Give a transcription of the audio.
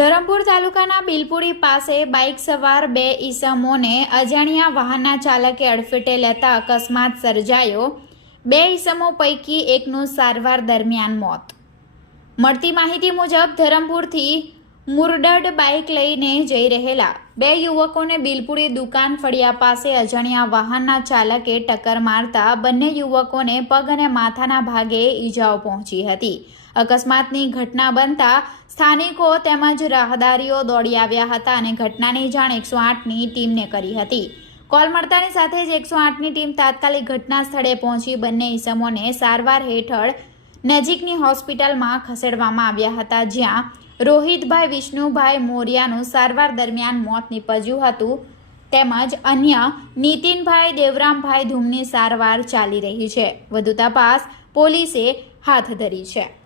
ધરમપુર તાલુકાના બિલપુડી પાસે બાઇક સવાર બે ઈસમોને અજાણ્યા વાહનના ચાલકે અડફેટે લેતા અકસ્માત સર્જાયો. બે ઈસમો પૈકી એકનું સારવાર દરમિયાન મોત. મળતી માહિતી મુજબ ધરમપુરથી મુરડડ બાઇક લઈને જઈ રહેલા બે યુવકોને બિલપુરી દુકાન ફળિયા પાસે અજાણ્યા વાહનના ચાલકે ટક્કર મારતા બંને યુવકોને પગ અને માથાના ભાગે ઈજાઓ પહોંચી હતી. અકસ્માતની ઘટના બનતા સ્થાનિકો તેમજ રાહદારીઓ દોડી આવ્યા હતા અને ઘટનાની જાણ એકસો આઠની ટીમને કરી હતી. કોલ મળતાની સાથે જ એકસો આઠની ટીમ તાત્કાલિક ઘટના સ્થળે પહોંચી બંને ઇસમોને સારવાર હેઠળ નજીકની હોસ્પિટલમાં ખસેડવામાં આવ્યા હતા, જ્યાં રોહિતભાઈ, વિષ્ણુભાઈ મોરિયાનું સારવાર દરમિયાન મોત નીપજ્યું હતું. તેમજ અન્ય નીતિનભાઈ, દેવરામભાઈ ધૂમની સારવાર ચાલી રહી છે. વધુ તપાસ પોલીસે હાથ ધરી છે.